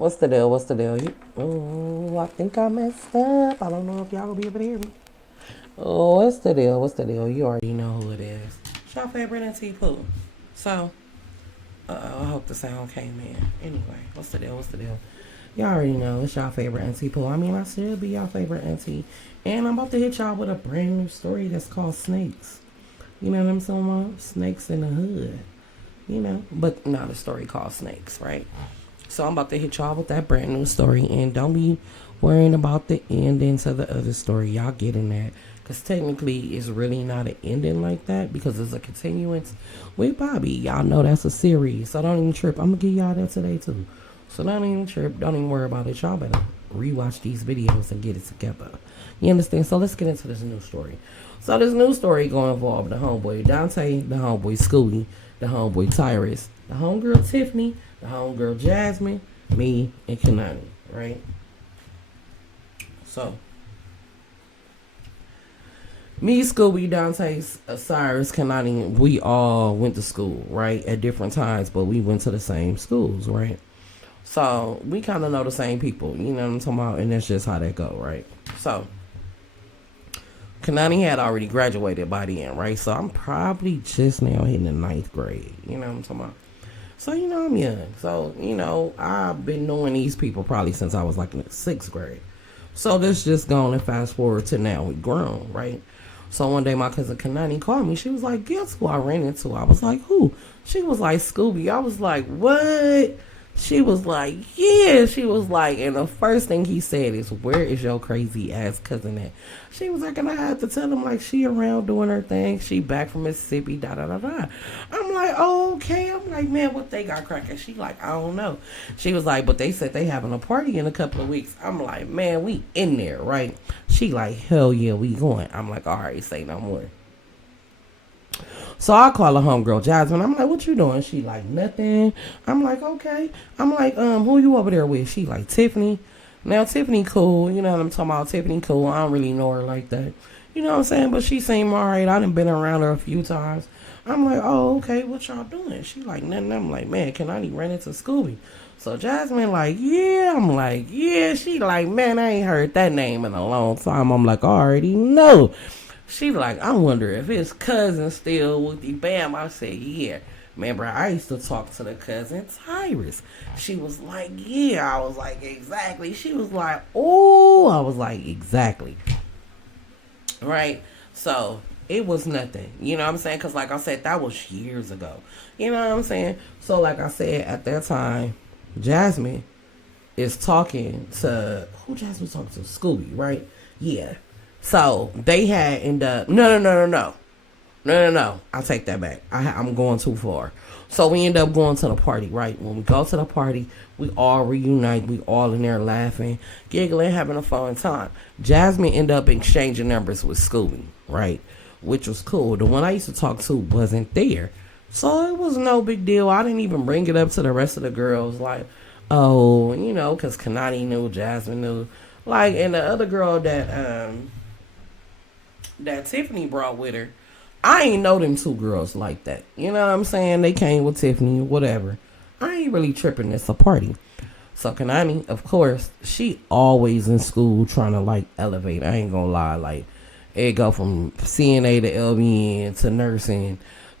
What's the deal? What's the deal? Oh, I think I messed up. I don't know if y'all gonna be able to hear me. Oh, what's the deal? What's the deal? You already know who it is. It's your favorite Auntie Pooh. So, I hope the sound came in. Anyway, what's the deal? What's the deal? Y'all already know it's y'all favorite Auntie Pooh. I mean, I should be y'all favorite auntie. And I'm about to hit y'all with a brand new story that's called Snakes. You know what I'm talking about? Snakes in the hood. You know, but not a story called Snakes, right? So I'm about to hit y'all with that brand new story, and don't be worrying about the ending to the other story. Y'all getting that? Because technically, it's really not an ending like that because it's a continuance with Bobby. Y'all know that's a series, so don't even trip. I'm gonna give y'all that today too. So don't even trip. Don't even worry about it. Y'all better rewatch these videos and get it together. You understand? So let's get into this new story. So this new story gonna involve the homeboy Dante, the homeboy Scooby, the homeboy Tyrus, the homegirl Tiffany, the homegirl Jasmine, me, and Kanani, right? So, me, Scooby, Dante, Cyrus, Kanani, we all went to school, right? At different times, but we went to the same schools, right? So, we kind of know the same people, you know what I'm talking about? And that's just how that go, right? So, Kanani had already graduated by the end, right? So, I'm probably just now hitting the ninth grade, you know what I'm talking about? So, you know, I'm young. So, you know, I've been knowing these people probably since I was like in the sixth grade. So, this just going and fast forward to now. We grown, right? So, one day my cousin Kanani called me. She was like, guess who I ran into? I was like, who? She was like, Scooby. I was like, what? She was like, yeah. She was like, and the first thing he said is, where is your crazy ass cousin at? She was like, and I had to tell him, like, she around doing her thing. She back from Mississippi, da da da da. I'm like, oh, okay. I'm like, man, what they got cracking? She like, I don't know. She was like, but they said they having a party in a couple of weeks. I'm like, man, we in there, right? She like, hell yeah, we going. I'm like, all right, say no more. So I call her homegirl Jasmine. I'm like, what you doing? She like, nothing. I'm like, okay. I'm like, who you over there with? She like, Tiffany. Now Tiffany cool. You know what I'm talking about? Tiffany cool. I don't really know her like that. You know what I'm saying? But she seemed alright. I done been around her a few times. I'm like, oh, okay, what y'all doing? She like, nothing. I'm like, man, can I run into Scooby? So Jasmine like, yeah. I'm like, yeah. She like, man, I ain't heard that name in a long time. I'm like, I already know. She like, I wonder if his cousin still with the Bam. I said, yeah. Remember, I used to talk to the cousin Tyrus. She was like, yeah. I was like, exactly. She was like, oh. I was like, exactly. Right? So, it was nothing. You know what I'm saying? Because, like I said, that was years ago. You know what I'm saying? So, like I said, at that time, Jasmine is talking to, who Jasmine talking to? Scooby, right? Yeah. So they had end up no. I'll take that back. I'm going too far. So we end up going to the party, right? When we go to the party, we all reunite. We all in there laughing, giggling, having a fun time. Jasmine ended up exchanging numbers with Scooby, right? Which was cool. The one I used to talk to wasn't there. So it was no big deal. I didn't even bring it up to the rest of the girls. Like, oh, you know, because Kanani knew, Jasmine knew. Like, and the other girl that Tiffany brought with her, I ain't know them two girls like that. You know what I'm saying? They came with Tiffany, whatever. I ain't really tripping. It's a party. So Kanani, of course, she always in school trying to like elevate. I ain't gonna lie. Like, it go from CNA to LVN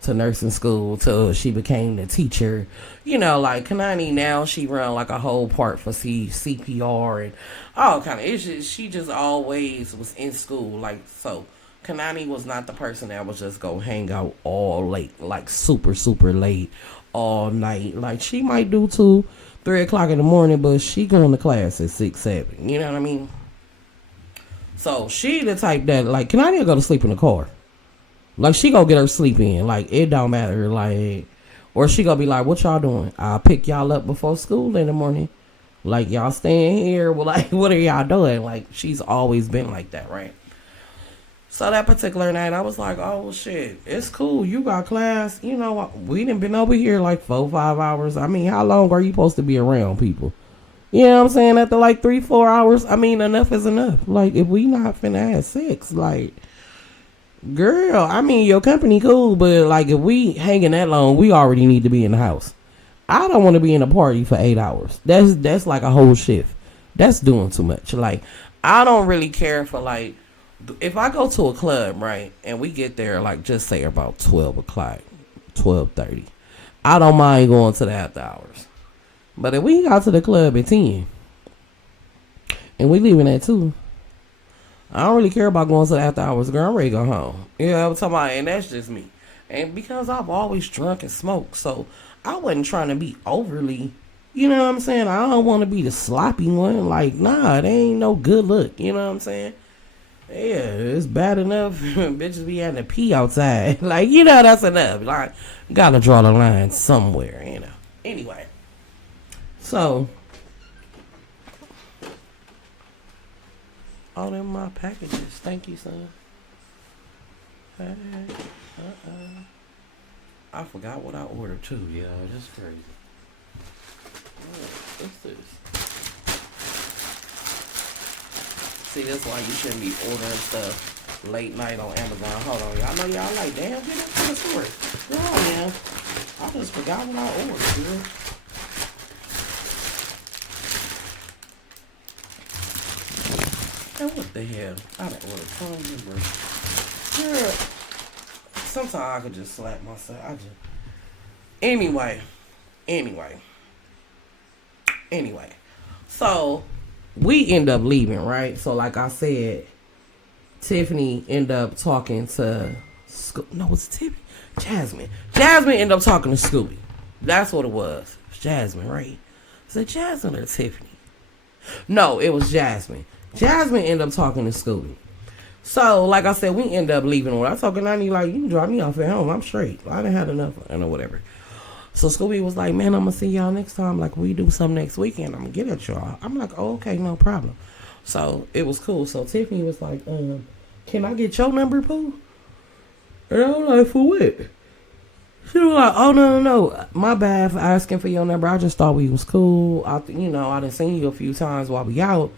to nursing school till she became the teacher. You know, like Kanani now she run like a whole part for CPR and all kind of. It's just, she just always was in school. Like, so Kanani was not the person that was just go hang out all late, like super super late, all night. Like, she might do 2-3 o'clock in the morning, but she going to class at 6-7. You know what I mean? So she the type that like, Kanani go to sleep in the car. Like, she gonna get her sleep in. Like, it don't matter. Like, or she gonna be like, what y'all doing? I'll pick y'all up before school in the morning. Like, y'all staying here? Well, like, what are y'all doing? Like, she's always been like that, right? So that particular night, I was like, oh, shit, it's cool. You got class. You know, we done been over here like 4-5 hours. I mean, how long are you supposed to be around people? You know what I'm saying? After like 3-4 hours, I mean, enough is enough. Like, if we not finna have sex, like, girl, I mean, your company cool, but like, if we hanging that long, we already need to be in the house. I don't want to be in a party for 8 hours. That's like a whole shift. That's doing too much. Like, I don't really care for like, if I go to a club, right, and we get there like just say about 12 o'clock, 12:30. I don't mind going to the after hours. But if we got to the club at 10 and we leaving at 2, I don't really care about going to the after hours. Girl, I'm ready to go home. You know what I'm talking about? And that's just me. And because I've always drunk and smoked, so I wasn't trying to be overly, you know what I'm saying? I don't want to be the sloppy one. Like, nah, it ain't no good look. You know what I'm saying? Yeah, it's bad enough. Bitches be having to pee outside. Like, you know, that's enough. Like, gotta draw the line somewhere, you know. Anyway. So, all them my packages. Thank you, son. Hey, I forgot what I ordered too, y'all. That's crazy. What's this? See, that's why you shouldn't be ordering stuff late night on Amazon. Hold on, y'all know y'all like, damn, get into the store. Girl, yeah. I just forgot what I ordered, girl. And what the hell? I done ordered phone number. Girl, sometimes I could just slap myself. Anyway. So, we end up leaving, right? So, like I said, Tiffany ended up talking to... No, it's Tiffany? Jasmine. Jasmine ended up talking to Scooby. That's what it was. It was Jasmine, right? Was it Jasmine or Tiffany? No, it was Jasmine. Jasmine ended up talking to Scooby. So, like I said, we ended up leaving. When I told Nani, like, you can drop me off at home. I'm straight. I done had enough. I know, whatever. So, Scooby was like, man, I'm going to see y'all next time. Like, we do something next weekend. I'm going to get at y'all. I'm like, oh, okay, no problem. So, it was cool. So, Tiffany was like, can I get your number, Pooh? And I was like, for what? She was like, oh, no. My bad for asking for your number. I just thought we was cool. I done seen you a few times while we out.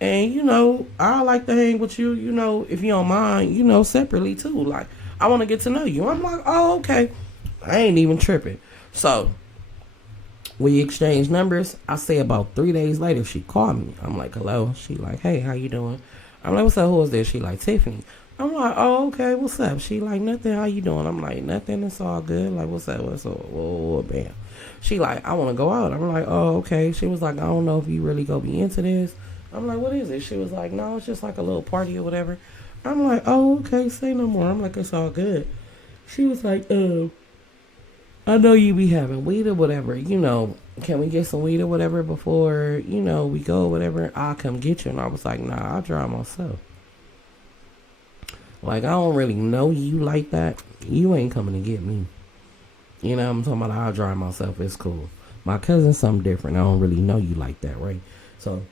And, I like to hang with you, if you don't mind, separately too. Like, I want to get to know you. I'm like, oh, okay. I ain't even tripping. So, we exchanged numbers. I say about 3 days later, she called me. I'm like, hello. She like, hey, how you doing? I'm like, what's up? Who is this? She like, Tiffany. I'm like, oh, okay, what's up? She like, nothing. How you doing? I'm like, nothing. It's all good. Like, what's up? What's up? Whoa, bam. She like, I want to go out. I'm like, oh, okay. She was like, I don't know if you really go be into this. I'm like, what is it? She was like, no, it's just like a little party or whatever. I'm like, oh, okay, say no more. I'm like, it's all good. She was like, I know you be having weed or whatever. Can we get some weed or whatever before, we go or whatever? I'll come get you. And I was like, nah, I'll drive myself. Like, I don't really know you like that. You ain't coming to get me. I'm talking about I'll drive myself. It's cool. My cousin's something different. I don't really know you like that, right? So,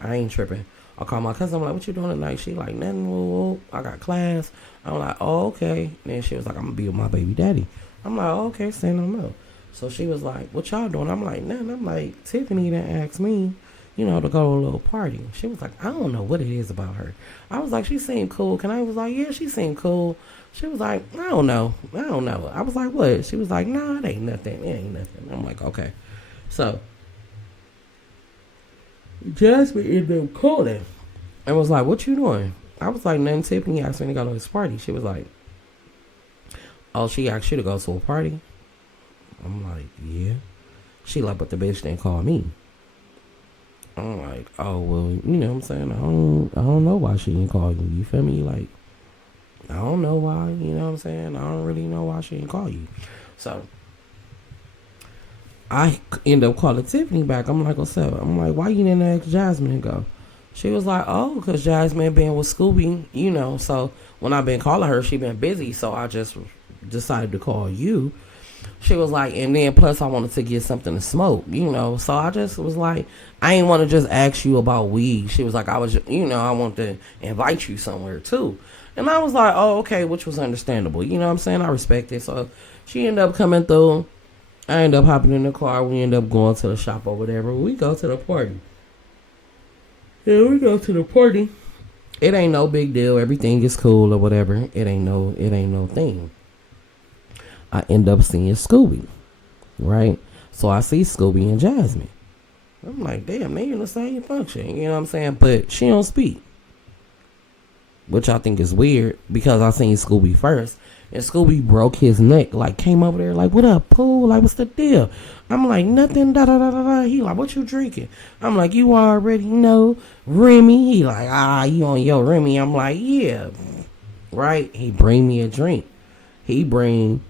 I ain't tripping. I call my cousin. I'm like, what you doing tonight? She like, nothing. Whoa. I got class. I'm like, oh, okay. And then she was like, I'm going to be with my baby daddy. I'm like, oh, okay, say no more. So she was like, what y'all doing? I'm like, nothing. I'm like, Tiffany done asked me, to go to a little party. She was like, I don't know what it is about her. I was like, she seemed cool. I was like, yeah, she seemed cool. She was like, I don't know. I was like, what? She was like, nah, it ain't nothing. It ain't nothing. I'm like, okay. So, Jasmine ended up calling and was like, what you doing? I was like, nothing. Tiffany asked me to go to this party. She was like, oh, she asked you to go to a party? I'm like, yeah. She like, but the bitch didn't call me. I'm like, oh, well, you know what I'm saying? I don't know why she didn't call you. You feel me? Like, I don't know why, you know what I'm saying? I don't really know why she didn't call you. So, I end up calling Tiffany back. I'm like, what's up? I'm like, why you didn't ask Jasmine to go? She was like, oh, because Jasmine been with Scooby, so when I've been calling her, she been busy, so I just decided to call you. She was like, and then plus I wanted to get something to smoke, so I just was like, I ain't want to just ask you about weed. She was like, I want to invite you somewhere too. And I was like, oh, okay, which was understandable. You know what I'm saying? I respect it. So she ended up coming through. I ended up hopping in the car. We ended up going to the shop or whatever. We go to the party. Yeah, we go to the party. It ain't no big deal. Everything is cool or whatever. It ain't no thing. I end up seeing Scooby. right? So I see Scooby and Jasmine. I'm like, damn, they in the same function. You know what I'm saying? But she don't speak, which I think is weird because I seen Scooby first. And Scooby broke his neck, like came over there, like, what up, Pooh? Like, what's the deal? I'm like, nothing, da da da da da. He like, what you drinking? I'm like, you already know, Remy. He like, you on your Remy? I'm like, yeah, right. He bring me a drink. He bring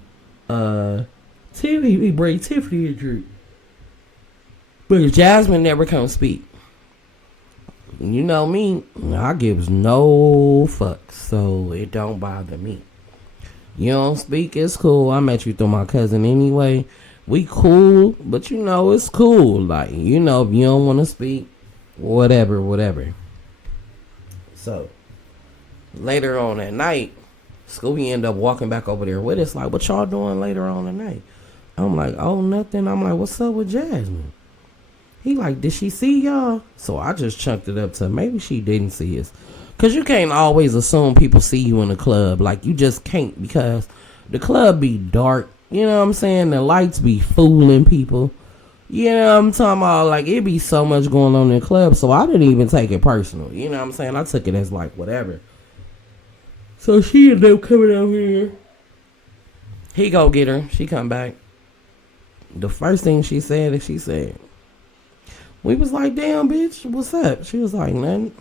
Tiffany. He bring Tiffany a drink. But Jasmine never come speak. You know me, I gives no fucks, so it don't bother me. You don't speak, it's cool. I met you through my cousin anyway. We cool, but you know, it's cool. Like, you know, if you don't want to speak, whatever. So, later on at night, Scooby ended up walking back over there with us. Like, what y'all doing later on at night? I'm like, oh, nothing. I'm like, what's up with Jasmine? He like, did she see y'all? So I just chunked it up to maybe she didn't see us. Because you can't always assume people see you in the club. Like, you just can't, because the club be dark. You know what I'm saying? The lights be fooling people. You know what I'm talking about? Like, it be so much going on in the club. So I didn't even take it personal. You know what I'm saying? I took it as like, whatever. So she ended up coming over here. He go get her. She come back. The first thing she said is she said, we was like, damn, bitch, what's up? She was like, nothing.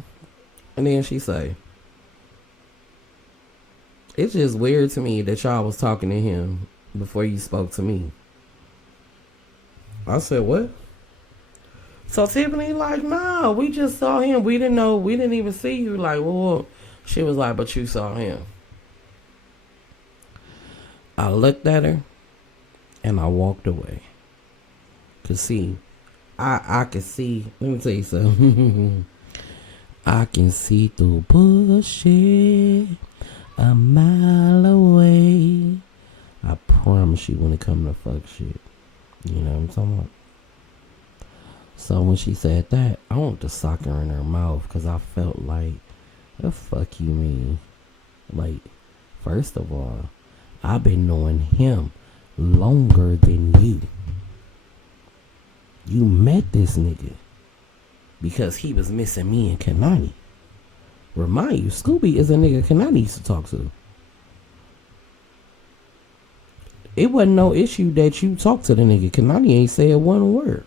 And then she say, it's just weird to me that y'all was talking to him before you spoke to me. I said, what? So Tiffany like, nah, we just saw him. We didn't know. We didn't even see you. Like, well, she was like, but you saw him. I looked at her and I walked away. Cause see, I can see, let me tell you something. I can see through bullshit a mile away. I promise you when it come to fuck shit. You know what I'm talking about? So when she said that, I want to sock her in her mouth because I felt like, the fuck you mean? Like, first of all, I've been knowing him longer than you. You met this nigga because he was missing me and Kanani. Remind you, Scooby is a nigga Kanani used to talk to. It wasn't no issue that you talked to the nigga. Kanani ain't said one word.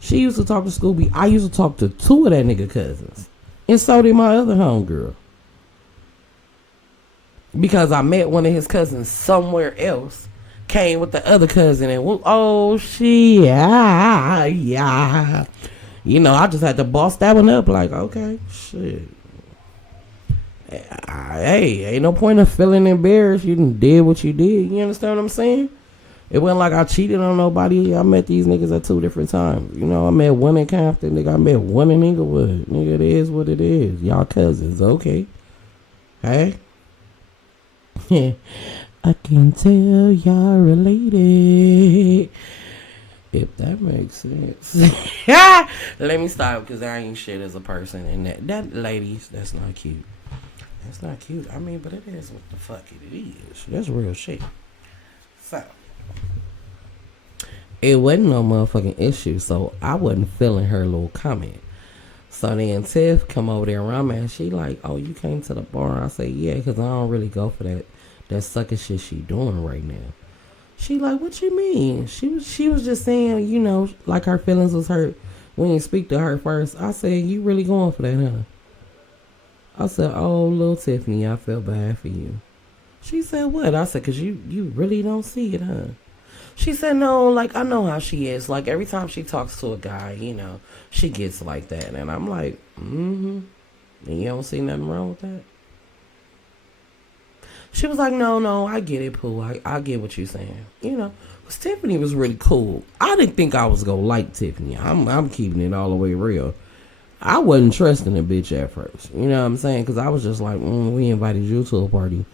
She used to talk to Scooby. I used to talk to two of that nigga cousins. And so did my other homegirl. Because I met one of his cousins somewhere else. Came with the other cousin and oh shit, yeah. You know, I just had to boss that one up like, okay, shit. Hey, ain't no point of feeling embarrassed. You did what you did. You understand what I'm saying? It wasn't like I cheated on nobody. I met these niggas at two different times. You know, I met one in Compton, nigga. I met one in Inglewood. Nigga, it is what it is. Y'all cousins, okay? Hey? I can tell y'all related. If that makes sense. Let me stop because I ain't shit as a person. And that ladies, that's not cute. That's not cute. I mean, but it is what the fuck it is. That's real shit. So, it wasn't no motherfucking issue. So, I wasn't feeling her little comment. So then Tiff come over there around me and she like, oh, you came to the bar? I say, yeah, because I don't really go for that sucker shit she doing right now. She like, what you mean? She was just saying, you know, like her feelings was hurt when you speak to her first. I said, you really going for that, huh? I said, oh, little Tiffany, I feel bad for you. She said, what? I said, because you really don't see it, huh? She said, no, like, I know how she is. Like, every time she talks to a guy, you know, she gets like that. And I'm like, mm-hmm. And you don't see nothing wrong with that? She was like, no, I get it, Pooh. I get what you're saying. You know, because Tiffany was really cool. I didn't think I was going to like Tiffany. I'm keeping it all the way real. I wasn't trusting the bitch at first. You know what I'm saying? Because I was just like, we invited you to a party.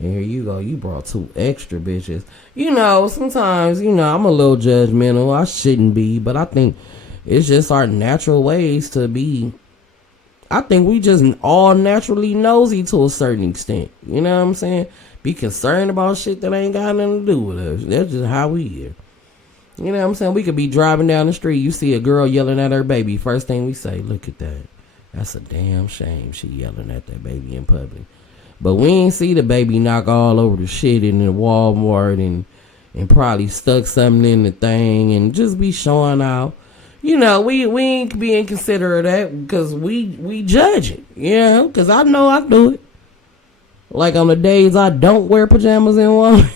And here you go. You brought two extra bitches. You know, sometimes, you know, I'm a little judgmental. I shouldn't be. But I think it's just our natural ways to be. I think we just all naturally nosy to a certain extent. You know what I'm saying? Be concerned about shit that ain't got nothing to do with us. That's just how we are. You know what I'm saying? We could be driving down the street. You see a girl yelling at her baby. First thing we say, look at that. That's a damn shame she yelling at that baby in public. But we ain't see the baby knock all over the shit in the Walmart and probably stuck something in the thing and just be showing out. You know, we ain't being considerate of that because we judge it. You know, because I know I do it. Like on the days I don't wear pajamas in one.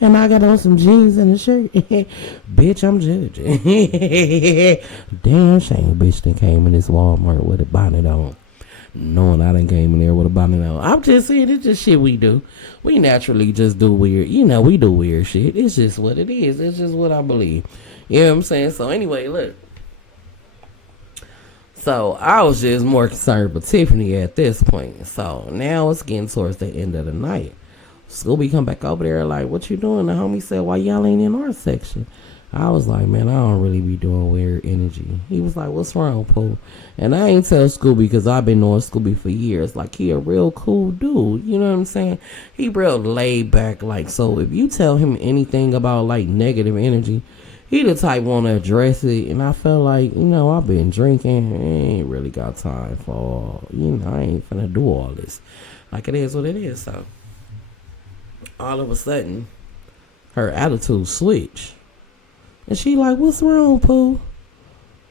And I got on some jeans and a shirt. Bitch, I'm judging. Damn shame, bitch, that came in this Walmart with a bonnet on. Knowing I done came in there with a bonnet on. I'm just saying, it's just shit we do. We naturally just do weird. You know, we do weird shit. It's just what it is. It's just what I believe. You know what I'm saying? So anyway, look. So I was just more concerned with Tiffany at this point. So now it's getting towards the end of the night. Scooby come back over there like, what you doing? The homie said, why y'all ain't in our section? I was like, man, I don't really be doing weird energy. He was like, what's wrong, Pooh? And I ain't tell Scooby because I've been knowing Scooby for years. Like, he a real cool dude. You know what I'm saying? He real laid back. Like, so if you tell him anything about, like, negative energy, he the type want to address it. And I felt like, you know, I've been drinking. I ain't really got time for, you know, I ain't finna do all this. Like, it is what it is. So all of a sudden, her attitude switched. And she like, what's wrong, Pooh?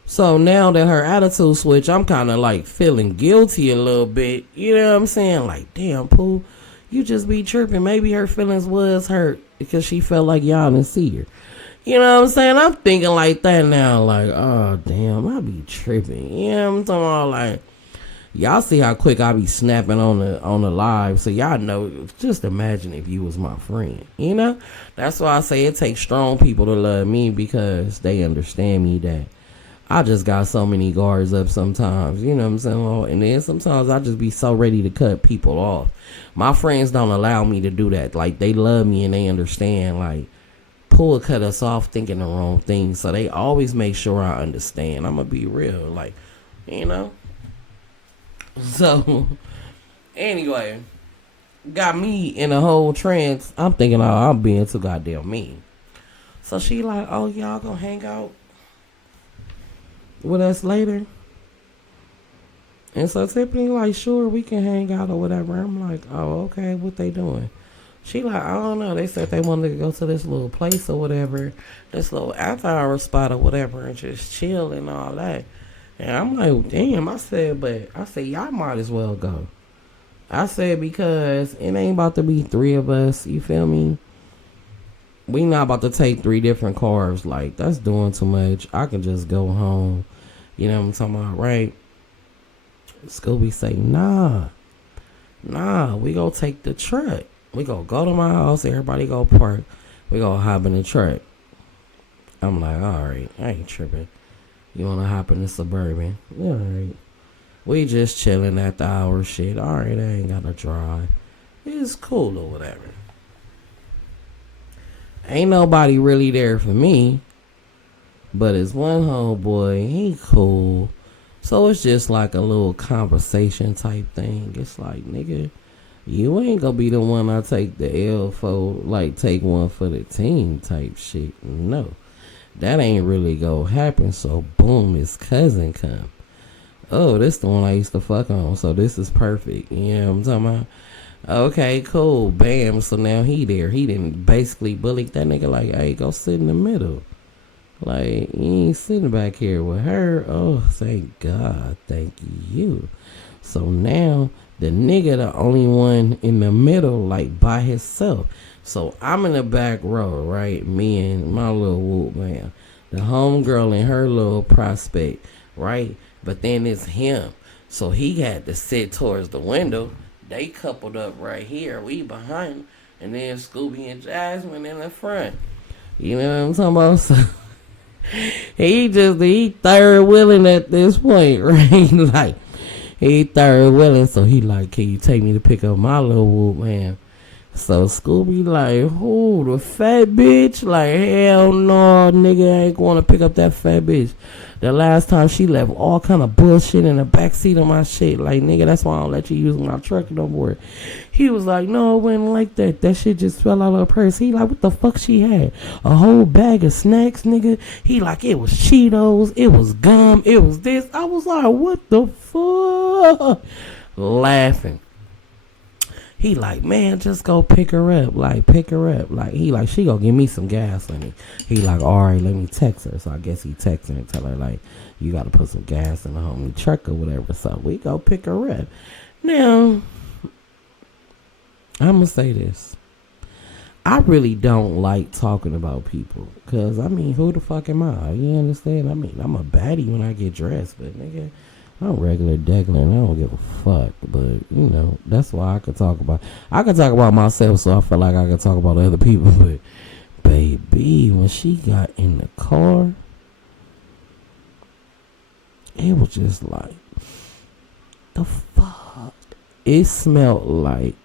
So now that her attitude switched, I'm kind of like feeling guilty a little bit. You know what I'm saying? Like, damn, Pooh, you just be tripping. Maybe her feelings was hurt because she felt like y'all didn't see her. You know what I'm saying? I'm thinking like that now. Like, oh, damn, I be tripping. You know what I'm talking about? Like, y'all see how quick I be snapping on the live, so y'all know. Just imagine if you was my friend, you know. That's why I say it takes strong people to love me because they understand me that I just got so many guards up sometimes, you know what I'm saying. And then sometimes I just be so ready to cut people off. My friends don't allow me to do that. Like, they love me and they understand. Like, Pooh cut us off thinking the wrong thing, so they always make sure I understand. I'm gonna be real, like, you know. So, anyway, got me in a whole trance. I'm thinking, oh, I'm being too goddamn mean. So she like, oh, y'all gonna hang out with us later? And so Tiffany like, sure, we can hang out or whatever. I'm like, oh, okay, what they doing? She like, I don't know. They said they wanted to go to this little place or whatever, this little after hour spot or whatever, and just chill and all that. And I'm like, damn, I said, y'all might as well go. I said, because it ain't about to be three of us, you feel me? We not about to take 3 different cars. Like, that's doing too much. I can just go home. You know what I'm talking about, right? Scooby say, nah, we gonna take the truck. We gonna go to my house, everybody go park. We gonna hop in the truck. I'm like, alright, I ain't tripping. You wanna hop in the Suburban? Yeah, alright. We just chilling at the hour shit. Alright, I ain't gotta drive. It's cool or whatever. Ain't nobody really there for me. But it's one homeboy, he cool. So it's just like a little conversation type thing. It's like, nigga, you ain't gonna be the one I take the L for, like take one for the team type shit. No. That ain't really gonna happen. So boom, his cousin come. Oh, this the one I used to fuck on. So this is perfect. You know what I'm talking about? Okay, cool. Bam. So now he there. He didn't basically bully that nigga like, hey, go sit in the middle. Like, you ain't sitting back here with her. Oh, thank God. Thank you. So now the nigga the only one in the middle, like by himself. So I'm in the back row, right? Me and my little whoop man. The homegirl and her little prospect, right? But then it's him. So he had to sit towards the window. They coupled up right here. We behind him. And then Scooby and Jasmine in the front. You know what I'm talking about? So he third wheeling at this point, right? Like, he third wheeling. So he like, can you take me to pick up my little whoop man? So Scooby like, who, the fat bitch? Like, hell no, nigga, ain't going to pick up that fat bitch. The last time she left all kind of bullshit in the backseat of my shit. Like, nigga, that's why I don't let you use my truck no more. He was like, no, it wasn't like that. That shit just fell out of her purse. He like, what the fuck she had? A whole bag of snacks, nigga. He like, it was Cheetos, it was gum, it was this. I was like, what the fuck? Laughing. He like, man, just go pick her up. Like, pick her up. Like, he like, she gonna give me some gas money. He like, all right, let me text her. So I guess he texted her and tell her, like, you gotta put some gas in the homie truck or whatever. So we go pick her up. Now, I'm gonna say this. I really don't like talking about people. Because, I mean, who the fuck am I? You understand? I mean, I'm a baddie when I get dressed. But, nigga, I'm regular degular and I don't give a fuck. But, you know, that's why I could talk about myself, so I feel like I could talk about other people. But, baby, when she got in the car, it was just like, the fuck? It smelled like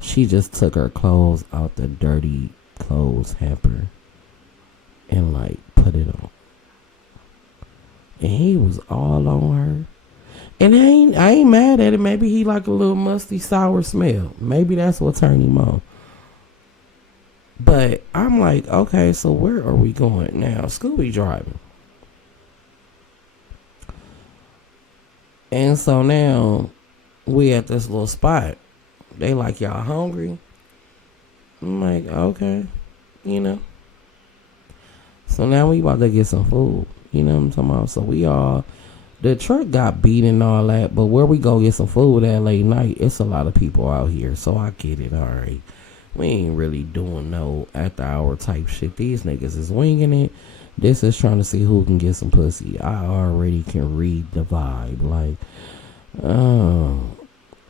she just took her clothes out the dirty clothes hamper and, like, put it on. And he was all on her. And I ain't mad at it. Maybe he like a little musty, sour smell. Maybe that's what turned him on. But I'm like, okay, so where are we going now? Scooby driving. And so now we at this little spot. They like, y'all hungry? I'm like, okay, you know. So now we about to get some food. You know what I'm talking about? So the truck got beat and all that, but where we go get some food at late night, it's a lot of people out here. So I get it, all right. We ain't really doing no after hour type shit. These niggas is winging it. This is trying to see who can get some pussy. I already can read the vibe. Like, oh,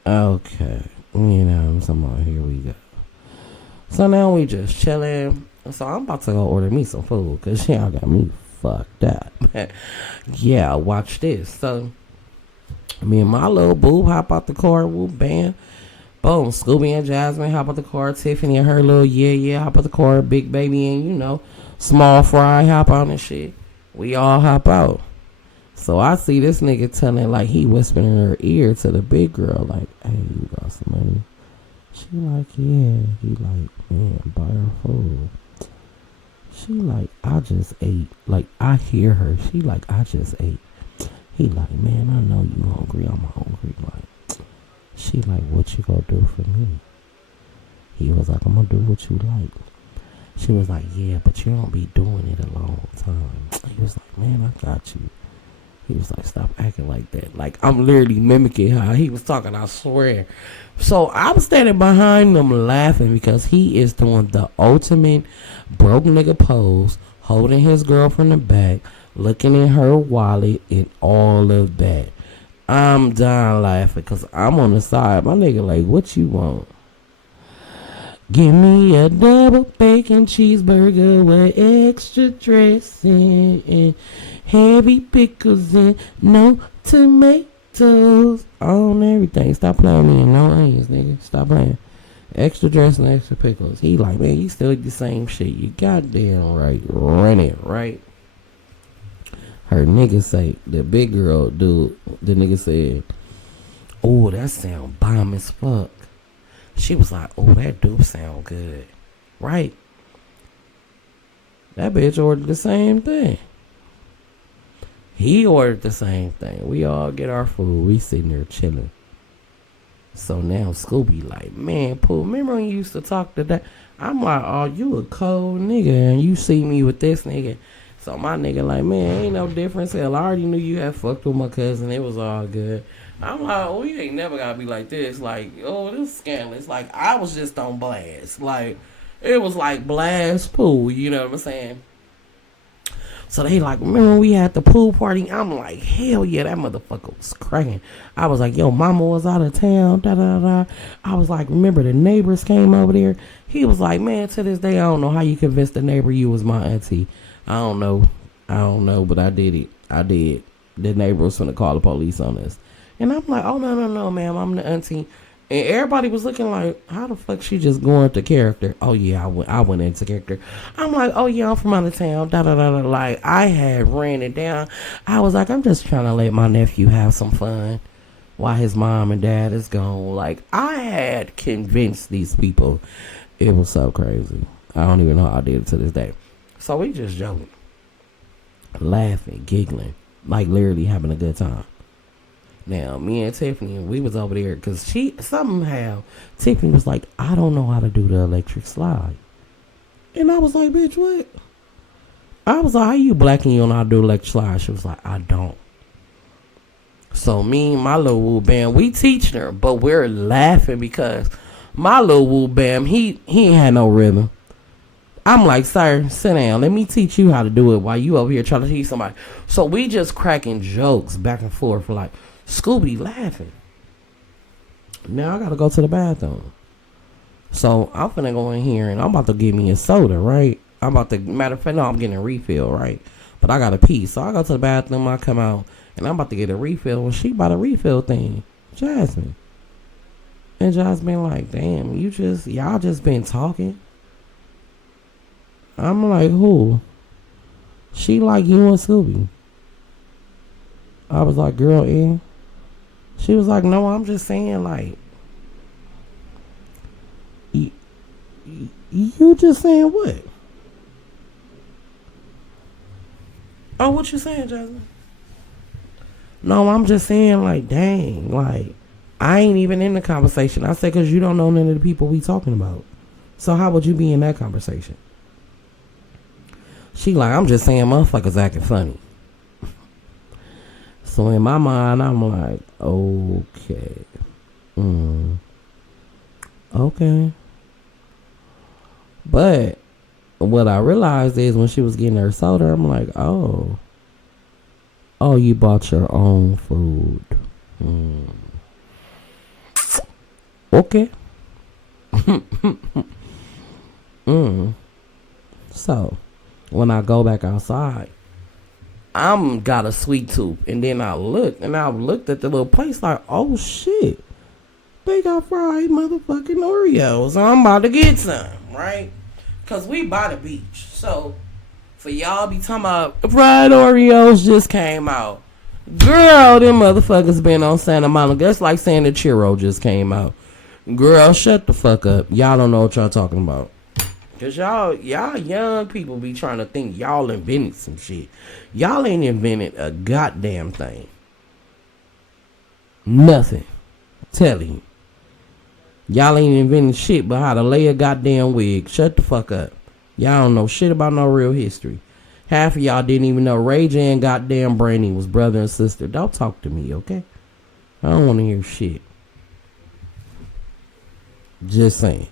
okay. You know what I'm talking about? Here we go. So now we just chilling. So I'm about to go order me some food because y'all got me fucked up. Yeah, watch this. So me and my little boo hop out the car, whoop, bam, boom. Scooby and Jasmine hop out the car. Tiffany and her little yeah hop out the car. Big baby and, you know, small fry hop out and shit. We all hop out. So I see this nigga telling, like, he whispering in her ear to the big girl, like, hey, you got some money? She like, yeah. He like, man, buy her food. She like, I just ate. Like, I hear her. She like, I just ate. He like, man, I know you hungry. I'm hungry. Like, she like, what you gonna do for me? He was like, I'm gonna do what you like. She was like, yeah, but you don't be doing it a long time. He was like, man, I got you. He was like, stop acting like that. Like, I'm literally mimicking how he was talking, I swear. So I'm standing behind him laughing because he is doing the ultimate broke nigga pose, holding his girl from the back, looking in her wallet and all of that. I'm dying laughing because I'm on the side. My nigga like, what you want? Give me a double bacon cheeseburger with extra dressing and heavy pickles and no tomatoes on everything. Stop playing me and no onions, nigga. Stop playing. Extra dressing, extra pickles. He like, man, you still eat the same shit. You goddamn right. Run it, right? Her nigga say, the big girl dude, the nigga said, oh, that sound bomb as fuck. She was like, oh, that do sound good. Right? That bitch ordered the same thing. He ordered the same thing. We all get our food. We sitting there chilling. So now Scooby like, man, Pooh, remember when you used to talk to that? I'm like, oh, you a cold nigga and you see me with this nigga. So my nigga like, man, ain't no difference. Hell, I already knew you had fucked with my cousin. It was all good. I'm like, oh, you ain't never gotta be like this. Like, oh, this is scandalous. Like, I was just on blast. Like, it was like blast pool. You know what I'm saying? So they like, remember when we had the pool party? I'm like, hell yeah, that motherfucker was cracking. I was like, yo, mama was out of town. Da da da. I was like, remember the neighbors came over there? He was like, man, to this day, I don't know how you convinced the neighbor you was my auntie. I don't know, but I did it. I did. The neighbor was finna call the police on us. And I'm like, oh, no, ma'am, I'm the auntie. And everybody was looking like, how the fuck she just going into character? Oh yeah, I went into character. I'm like, oh yeah, I'm from out of town. Da da da da. Like I had ran it down. I was like, I'm just trying to let my nephew have some fun while his mom and dad is gone. Like I had convinced these people. It was so crazy. I don't even know how I did it to this day. So we just joking, laughing, giggling, like literally having a good time. Now, me and Tiffany, we was over there because Tiffany was like, I don't know how to do the electric slide. And I was like, bitch, what? I was like, how you black and you don't know how to do electric slide? She was like, I don't. So me and my little woo bam, we teaching her, but we're laughing because my little woo bam, he ain't had no rhythm. I'm like, sir, sit down. Let me teach you how to do it while you over here trying to teach somebody. So we just cracking jokes back and forth for like, Scooby laughing. Now I gotta go to the bathroom. So I'm finna go in here and I'm about to get me a soda, right? Matter of fact, no, I'm getting a refill, right? But I gotta pee. So I go to the bathroom, I come out, and I'm about to get a refill. Well, she bought a refill thing. Jasmine. And Jasmine like, damn, y'all just been talking? I'm like, who? She like you and Scooby. I was like, girl, She was like, no, I'm just saying, like, you just saying what? Oh, what you saying, Jasmine? No, I'm just saying, like, dang, like, I ain't even in the conversation. I said, because you don't know none of the people we talking about. So how would you be in that conversation? She like, I'm just saying motherfuckers acting funny. So in my mind, I'm like, okay. Okay. But what I realized is when she was getting her soda, I'm like, oh, you bought your own food. Okay. So when I go back outside, I'm got a sweet tooth, and then I looked at the little place like, oh shit, they got fried motherfucking Oreos. I'm about to get some, right? Cause we by the beach, so for y'all be talking about fried Oreos just came out, girl. Them motherfuckers been on Santa Monica. That's like saying the churro just came out. Girl, shut the fuck up. Y'all don't know what y'all talking about. Cause y'all young people be trying to think y'all invented some shit. Y'all ain't invented a goddamn thing. Nothing. Telling you. Y'all ain't invented shit but how to lay a goddamn wig. Shut the fuck up. Y'all don't know shit about no real history. Half of y'all didn't even know Ray J and goddamn Brandy was brother and sister. Don't talk to me, okay? I don't want to hear shit. Just saying.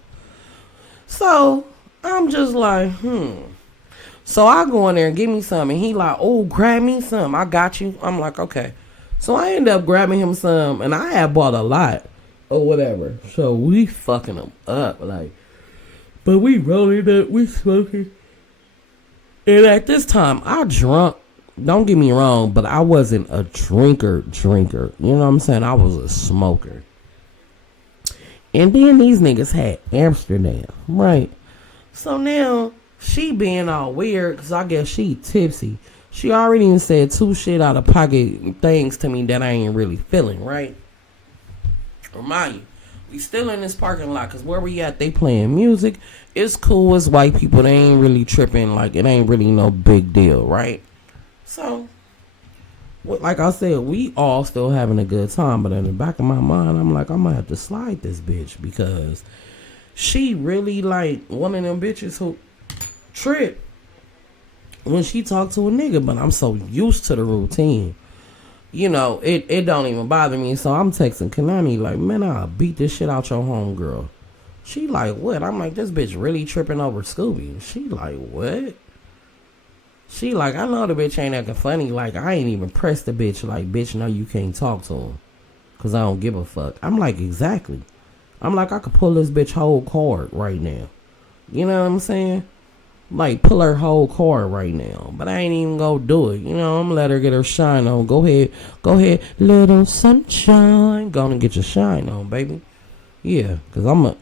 So I'm just like, So I go in there and give me some, and he like, oh, grab me some. I got you. I'm like, okay. So I end up grabbing him some, and I had bought a lot or whatever. So we fucking him up, like, but we rolling up, we smoking. And at this time, I drunk. Don't get me wrong, but I wasn't a drinker. You know what I'm saying? I was a smoker. And then these niggas had Amsterdam, right? So now she being all weird because I guess she tipsy. She already even said two shit out of pocket things to me that I ain't really feeling, right? Remind you, we still in this parking lot because where we at, they playing music. It's cool as white people. They ain't really tripping. Like, it ain't really no big deal, right? So, like I said, we all still having a good time. But in the back of my mind, I'm like, I'm going to have to slide this bitch because she really like one of them bitches who trip when she talk to a nigga. But I'm so used to the routine. You know, it don't even bother me. So I'm texting Kanani like, man, I'll beat this shit out your homegirl. She like, what? I'm like, this bitch really tripping over Scooby. She like, what? She like, I know the bitch ain't acting funny. Like, I ain't even pressed the bitch. Like, bitch, no, you can't talk to him. Because I don't give a fuck. I'm like, exactly. I'm like, I could pull this bitch whole card right now. You know what I'm saying? Like, pull her whole card right now. But I ain't even gonna do it. You know, I'm gonna let her get her shine on. Go ahead. Little sunshine. Go and get your shine on, baby. Yeah, because I'm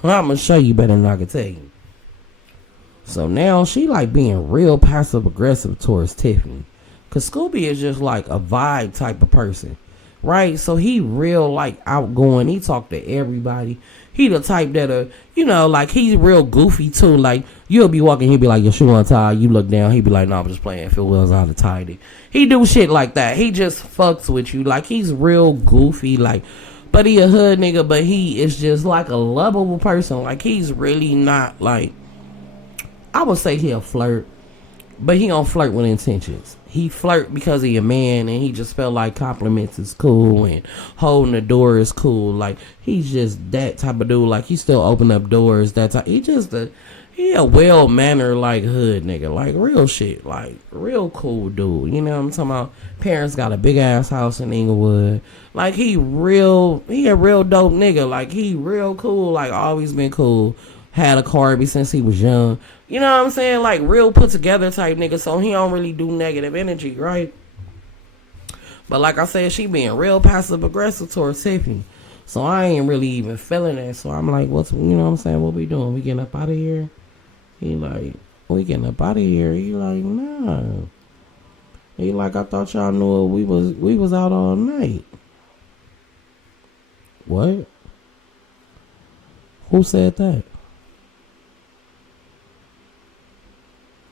going to show you better than I can tell you. So now she like being real passive aggressive towards Tiffany. Cause Scooby is just like a vibe type of person. Right? So he real like outgoing. He talk to everybody. He the type that like he's real goofy too. Like you'll be walking, he'll be like, your shoe untied. You look down, he'll be like, no, I'm just playing. If it was, I'd have tied it. He do shit like that. He just fucks with you. Like he's real goofy. Like, but he a hood nigga, but he is just like a lovable person. Like he's really not like, I would say he'll flirt, but he don't flirt with intentions. He flirt because he a man and he just felt like compliments is cool and holding the door is cool. Like he's just that type of dude. Like he still open up doors. That type. He a well mannered like hood nigga. Like real shit. Like real cool dude. You know what I'm talking about? Parents got a big ass house in Inglewood. Like he a real dope nigga. Like he real cool. Like always been cool. Had a car ever since he was young. You know what I'm saying? Like real put together type nigga. So he don't really do negative energy, right? But like I said, she being real passive aggressive towards Tiffany. So I ain't really even feeling that. So I'm like, you know what I'm saying? What we doing? We getting up out of here? He like, we getting up out of here. He like, nah. He like, I thought y'all knew we was out all night. What? Who said that?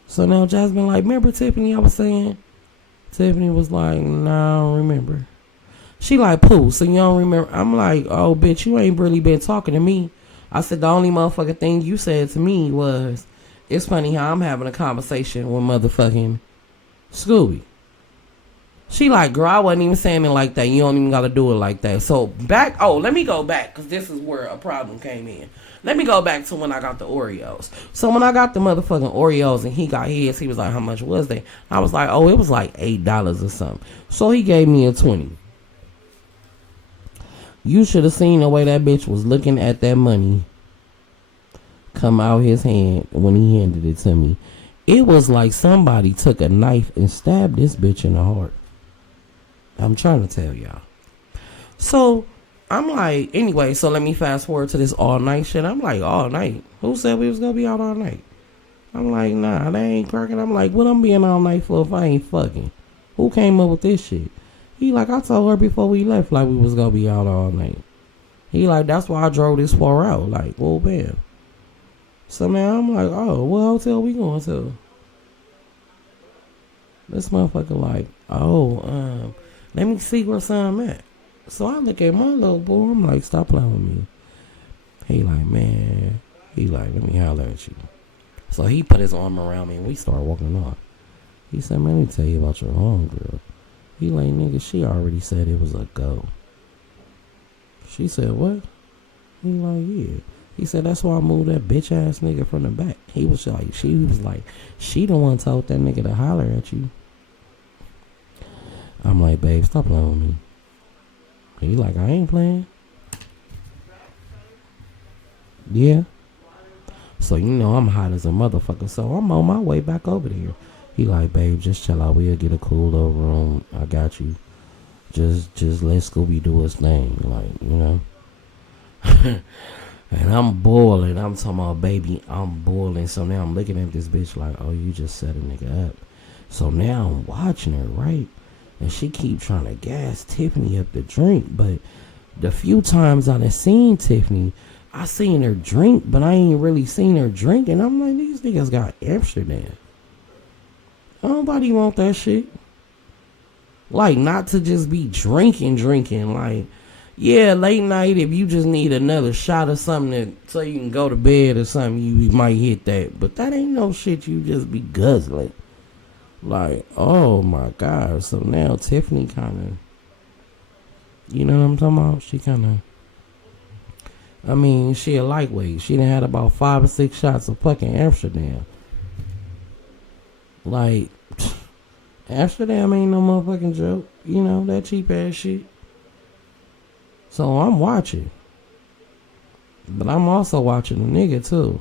So now Jasmine like, remember Tiffany I was saying? Tiffany was like, nah, I don't remember. She like, pooh, so you don't remember? I'm like, oh, bitch, you ain't really been talking to me. I said, the only motherfucking thing you said to me was, it's funny how I'm having a conversation with motherfucking Scooby. She like, girl, I wasn't even saying it like that. You don't even got to do it like that. So let me go back because this is where a problem came in. Let me go back to when I got the Oreos. So when I got the motherfucking Oreos and he got his, he was like, how much was they? I was like, oh, it was like $8 or something. So he gave me a 20. You should have seen the way that bitch was looking at that money come out his hand when he handed it to me. It was like somebody took a knife and stabbed this bitch in the heart. I'm trying to tell y'all. So I'm like, anyway, so let me fast forward to this all night shit. I'm like, all night? Who said we was gonna be out all night? I'm like, nah, they ain't cracking. I'm like, what I'm being all night for if I ain't fucking? Who came up with this shit? He like, I told her before we left, like we was gonna be out all night. He like, that's why I drove this far out. Like, well, bam. So now I'm like, oh, what hotel we going to? This motherfucker like, oh, let me see where some at. So I look at my little boy. I'm like, stop playing with me. He like, man. He like, let me holler at you. So he put his arm around me and we started walking off. He said, man, let me tell you about your homegirl. He like, nigga, she already said it was a go. She said, what? He like, yeah. He said, that's why I moved that bitch ass nigga from the back. He was like, she the one told that nigga to holler at you. I'm like, babe, stop playing with me. He like, I ain't playing. Yeah. So, you know, I'm hot as a motherfucker. So I'm on my way back over there. He like, babe, just chill out. We'll get a cool little room. I got you. Just let Scooby do his thing. Like, you know. And I'm boiling. I'm talking about, baby, I'm boiling. So now I'm looking at this bitch like, oh, you just set a nigga up. So now I'm watching her, right? And she keep trying to gas Tiffany up to drink. But the few times I done seen Tiffany, I seen her drink, but I ain't really seen her drink. And I'm like, these niggas got Amsterdam. Nobody want that shit. Like, not to just be drinking. Like, yeah, late night, if you just need another shot or something so you can go to bed or something, you might hit that. But that ain't no shit you just be guzzling. Like, oh my God. So now Tiffany kind of, you know what I'm talking about? She kind of, I mean, she a lightweight. She done had about 5 or 6 shots of fucking Amsterdam. Like, Amsterdam ain't no motherfucking joke. You know, that cheap ass shit. So I'm watching. But I'm also watching the nigga too.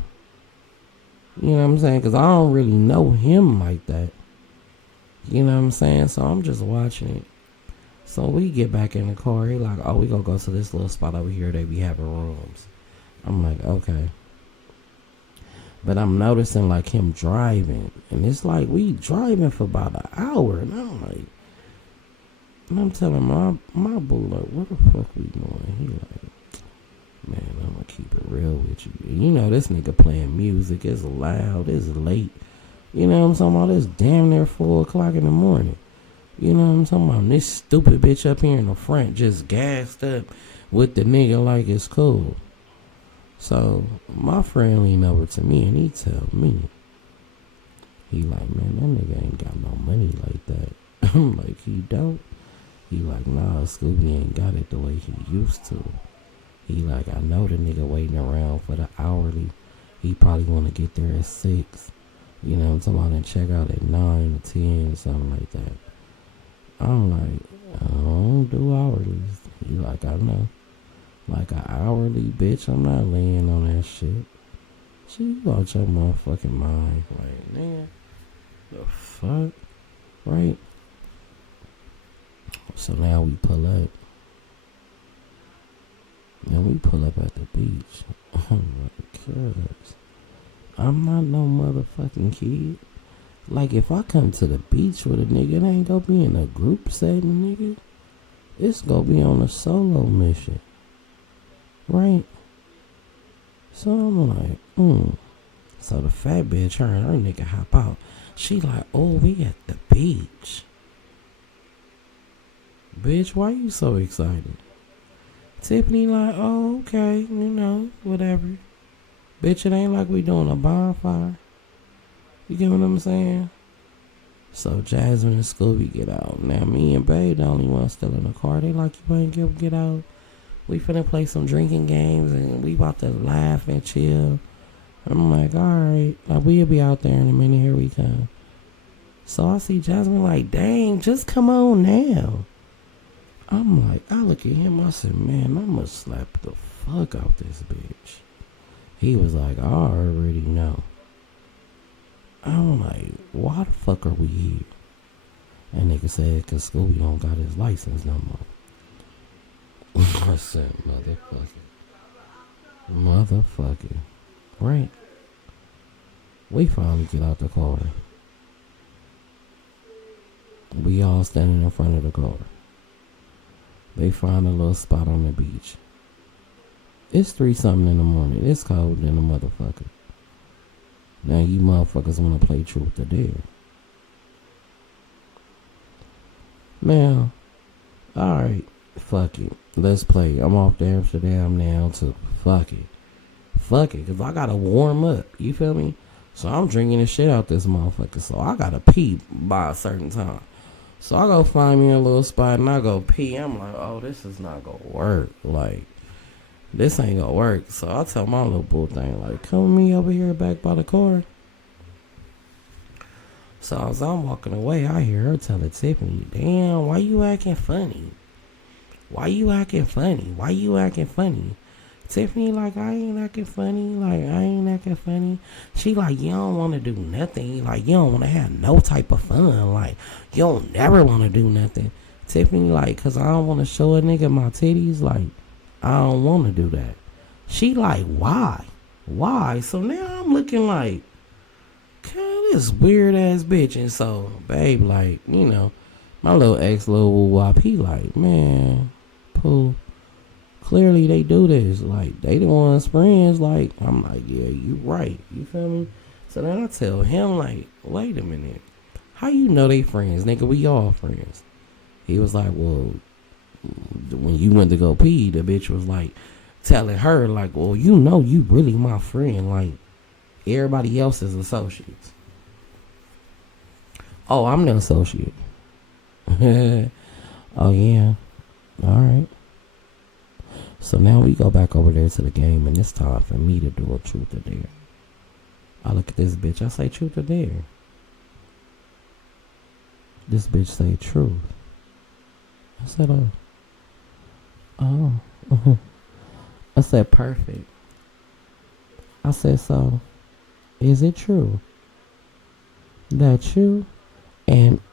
You know what I'm saying? Because I don't really know him like that. You know what I'm saying? So I'm just watching it. So we get back in the car. He like, oh, we gonna go to this little spot over here. They be having rooms. I'm like, okay. But I'm noticing like him driving, and it's like we driving for about an hour, and I'm like, and I'm telling my boo like, what the fuck we doing? He like, man, I'm gonna keep it real with you. You know this nigga playing music. It's loud. It's late. You know what I'm talking about? It's damn near 4 o'clock in the morning. You know what I'm talking about? And this stupid bitch up here in the front just gassed up with the nigga like it's cool. So my friend leaned over to me and he tell me, he like, man, that nigga ain't got no money like that. I'm like, he don't? He like, nah, Scooby ain't got it the way he used to. He like, I know the nigga waiting around for the hourly. He probably want to get there at 6. You know what I'm talking about, and check out at 9 or 10 or something like that. I'm like, I don't do hourlies. He like, I know. Like an hourly, bitch, I'm not laying on that shit. Shit, you out your motherfucking mind. Like, man, the fuck? Right? So now we pull up. And we pull up at the beach. I'm like, cuz, I'm not no motherfucking kid. Like, if I come to the beach with a nigga, it ain't gonna be in a group setting, nigga. It's gonna be on a solo mission. Right? So I'm like, So the fat bitch, her and her nigga hop out. She like, oh, we at the beach. Bitch, why you so excited? Tiffany like, oh, okay, you know, whatever. Bitch, it ain't like we doing a bonfire. You get what I'm saying? So Jasmine and Scooby get out. Now me and Babe the only ones still in the car. They like, you ain't get out. We finna play some drinking games and we about to laugh and chill. I'm like, alright. Like, we'll be out there in a minute. Here we come. So I see Jasmine like, dang, just come on now. I'm like, I look at him. I said, man, I must slap the fuck out this bitch. He was like, I already know. I'm like, why the fuck are we here? And nigga said, cause Scooby don't got his license no more. I said, motherfucker. Right? We finally get out the car. We all standing in front of the car. They find a little spot on the beach. It's 3-something in the morning. It's cold than a motherfucker. Now you motherfuckers want to play truth or dare. Now, alright, fuck it. Let's play. I'm off to Amsterdam now to fuck it. Fuck it, because I got to warm up. You feel me? So I'm drinking the shit out this motherfucker. So I got to pee by a certain time. So I go find me a little spot and I go pee. I'm like, oh, this is not going to work. Like, this ain't going to work. So I tell my little boo thing, like, come with me over here back by the car. So as I'm walking away, I hear her telling Tiffany, damn, why you acting funny? Why you acting funny? Why you acting funny? Tiffany like, I ain't acting funny. Like, I ain't acting funny. She like, you don't want to do nothing. Like, you don't want to have no type of fun. Like, you don't never want to do nothing. Tiffany like, cause I don't want to show a nigga my titties. Like, I don't want to do that. She like, why? Why? So now I'm looking like, God, this weird ass bitch. And so, babe, like, you know, my little ex, little wop, he like, man, Pooh. Clearly they do this. Like, they the ones friends. Like, I'm like, yeah, you right. You feel me? So then I tell him, like, wait a minute. How you know they friends? Nigga, we all friends. He was like, well, when you went to go pee, the bitch was like telling her, like, well, you know you really my friend. Like, everybody else is associates. Oh, I'm the associate. Oh, yeah. All right. So now we go back over there to the game, and it's time for me to do a truth or dare. I look at this bitch, I say truth or dare. This bitch say truth. I said, oh. I said, perfect. I said, so, is it true that you and